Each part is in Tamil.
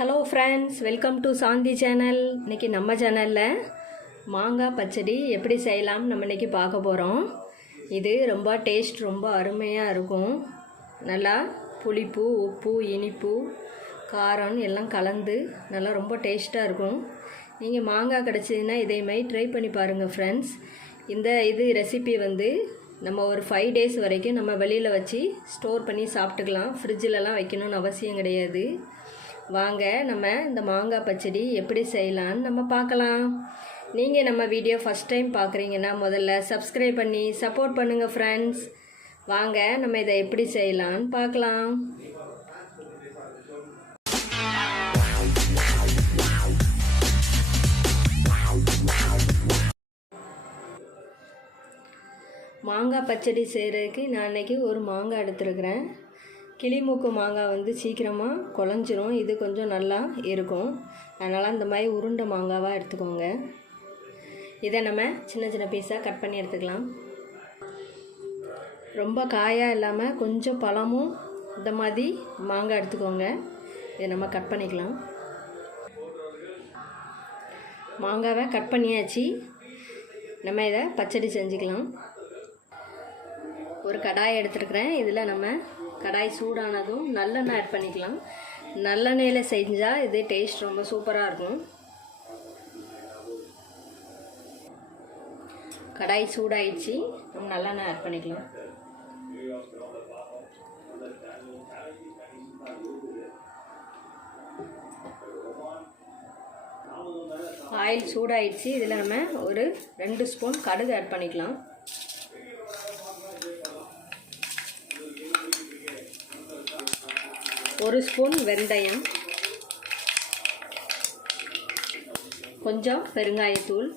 Hello friends, welcome to Shanthi channel. இன்றைக்கி நம்ம சேனலில் மாங்காய் பச்சடி எப்படி செய்யலாம் நம்ம இன்றைக்கி பார்க்க போகிறோம். இது ரொம்ப டேஸ்ட் ரொம்ப அருமையாக இருக்கும். நல்லா புளிப்பு, உப்பு, இனிப்பு, காரம் எல்லாம் கலந்து நல்லா ரொம்ப டேஸ்ட்டாக இருக்கும். நீங்கள் மாங்காய் கிடச்சிதுன்னா இதேமாதிரி ட்ரை பண்ணி பாருங்கள் ஃப்ரெண்ட்ஸ். இது ரெசிபி நம்ம ஒரு 5 days வரைக்கும் நம்ம வெளியில் வச்சு ஸ்டோர் பண்ணி சாப்பிட்டுக்கலாம். ஃப்ரிட்ஜிலலாம் வைக்கணும்னு அவசியம் கிடையாது. வாங்க நம்ம இந்த மாங்காய் பச்சடி எப்படி செய்யலான்னு நம்ம பார்க்கலாம். நீங்கள் நம்ம வீடியோ ஃபஸ்ட் டைம் பார்க்குறீங்கன்னா முதல்ல சப்ஸ்கிரைப் பண்ணி சப்போர்ட் பண்ணுங்கள் ஃப்ரெண்ட்ஸ். வாங்க நம்ம இதை எப்படி செய்யலான்னு பார்க்கலாம். மாங்காய் பச்சடி செய்கிறதுக்கு நான் இன்றைக்கி ஒரு மாங்காய் எடுத்துருக்கிறேன். கிளிமூக்கு மாங்காய் சீக்கிரமாக குழஞ்சிரும். இது கொஞ்சம் நல்லா இருக்கும். அதனால் இந்த மாதிரி உருண்டை மாங்காவாக எடுத்துக்கோங்க. இதை நம்ம சின்ன சின்ன பீஸாக கட் பண்ணி எடுத்துக்கலாம். ரொம்ப காயாக இல்லாமல் கொஞ்சம் பழமும் இந்த மாதிரி மாங்காய் எடுத்துக்கோங்க. இதை நம்ம கட் பண்ணிக்கலாம். மாங்காவை கட் பண்ணியாச்சு. நம்ம இதை பச்சடி செஞ்சுக்கலாம். ஒரு கடாய் எடுத்துருக்கிறேன். இதில் நம்ம கடாய் சூடானதும் நல்லெண்ணெய் ஆட் பண்ணிக்கலாம். நல்லெண்ணெயில் செஞ்சால் இது டேஸ்ட் ரொம்ப சூப்பராக இருக்கும். கடாய் சூடாயிடுச்சு. நம்ம நல்லெண்ணெய் ஆட் பண்ணிக்கலாம். ஆயில் சூடாயிடுச்சு. இதில் நம்ம ஒரு 2 ஸ்பூன் கடுகு ஆட் பண்ணிக்கலாம். ஒரு ஸ்பூன் வெந்தயம், கொஞ்சம் பெருங்காயத்தூள்,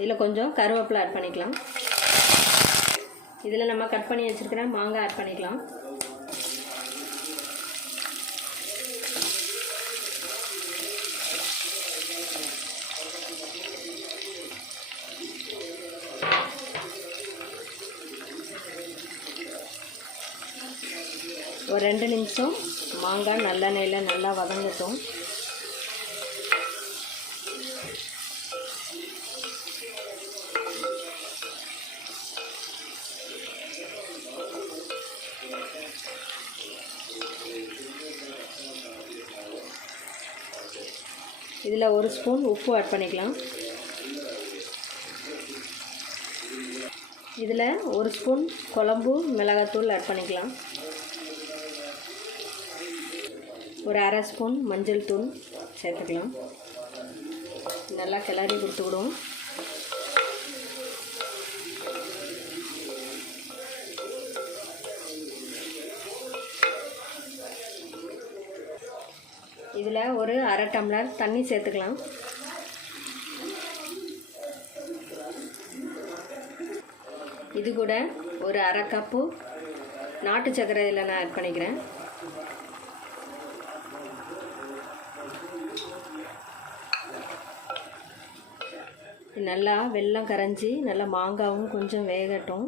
இதில் கொஞ்சம் கருவேப்பிலை ஆட் பண்ணிக்கலாம். இதில் நம்ம கட் பண்ணி வச்சுருக்கிற மாங்காய் ஆட் பண்ணிக்கலாம். ஒரு 2 நிமிஷம் மாங்காய் நல்லெண்ணெயில் நல்லா வதங்கட்டும். இதில் 1 ஸ்பூன் உப்பு ஆட் பண்ணிக்கலாம். இதில் 1 ஸ்பூன் குழம்பு மிளகாத்தூள் ஆட் பண்ணிக்கலாம். ஒரு 1/2 ஸ்பூன் மஞ்சள் தூள் சேர்த்துக்கலாம். நல்லா கிளறி கொடுத்துக்கிடுவோம். இதில் ஒரு 1/2 டம்ளர் தண்ணி சேர்த்துக்கலாம். இது கூட ஒரு 1/2 கப்பு நாட்டு சர்க்கரை இதில் நான் ஆட் பண்ணிக்கிறேன். நல்லா வெல்லம் கரைஞ்சி நல்லா மாங்காவும் கொஞ்சம் வேகட்டும்.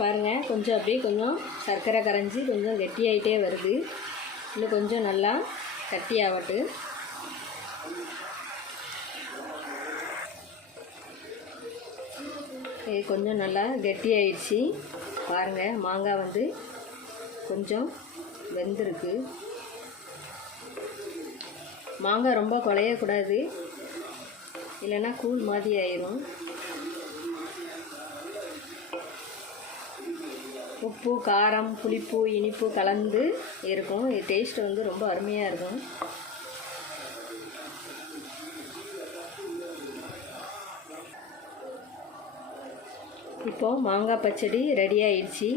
பாருங்கள், கொஞ்சம் அப்படியே கொஞ்சம் சர்க்கரை கரைஞ்சி கொஞ்சம் கெட்டியாகிட்டே வருது. இன்னும் கொஞ்சம் நல்லா கட்டியாகட்டு. இது கொஞ்சம் நல்லா கெட்டியாயிடுச்சு. பாருங்கள், மாங்காய் கொஞ்சம் வெந்திருக்கு. மாங்காய் ரொம்ப குழையக்கூடாது, இல்லைன்னா கூழ் மாதிரி ஆயிரும். உப்பு, காரம், புளிப்பு, இனிப்பு கலந்து இருக்கும். இது டேஸ்ட் ரொம்ப அருமையாக இருக்கும். இப்போது மாங்காய் பச்சடி ரெடி ஆயிடுச்சு.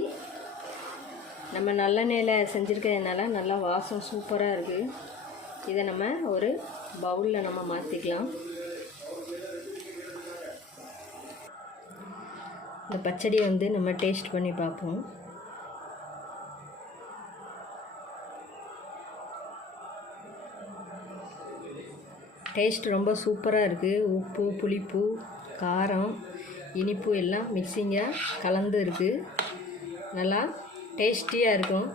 நம்ம நல்லெண்ணெயில் செஞ்சுருக்கிறதுனால நல்லா வாசம் சூப்பராக இருக்குது. இதை நம்ம ஒரு பவுலில் நம்ம மாற்றிக்கலாம். இந்த பச்சடி வந்து நம்ம டேஸ்ட் பண்ணி பார்ப்போம். டேஸ்ட் ரொம்ப சூப்பராக இருக்குது. உப்பு, புளிப்பு, காரம், இனிப்பு எல்லாம் மிக்சிங்காக கலந்து இருக்குது. நல்லா டேஸ்டியாக இருக்கும்.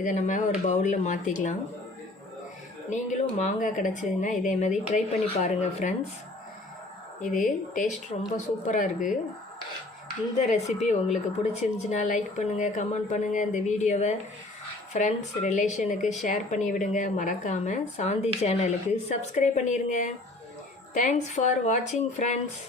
இதை நம்ம ஒரு பவுலில் மாற்றிக்கலாம். நீங்களும் மாங்காய் கிடச்சதுன்னா இதே மாதிரி ட்ரை பண்ணி பாருங்கள் ஃப்ரெண்ட்ஸ். இது டேஸ்ட் ரொம்ப சூப்பராக இருக்குது. இந்த ரெசிபி உங்களுக்கு பிடிச்சிருந்துச்சுன்னா லைக் பண்ணுங்கள், கமெண்ட் பண்ணுங்கள். இந்த வீடியோவை ஃப்ரெண்ட்ஸ் ரிலேஷனுக்கு ஷேர் பண்ணி விடுங்க. மறக்காமல் சாந்தி சேனலுக்கு சப்ஸ்கிரைப் பண்ணிடுங்க. தேங்க்ஸ் ஃபார் வாட்சிங் ஃப்ரெண்ட்ஸ்.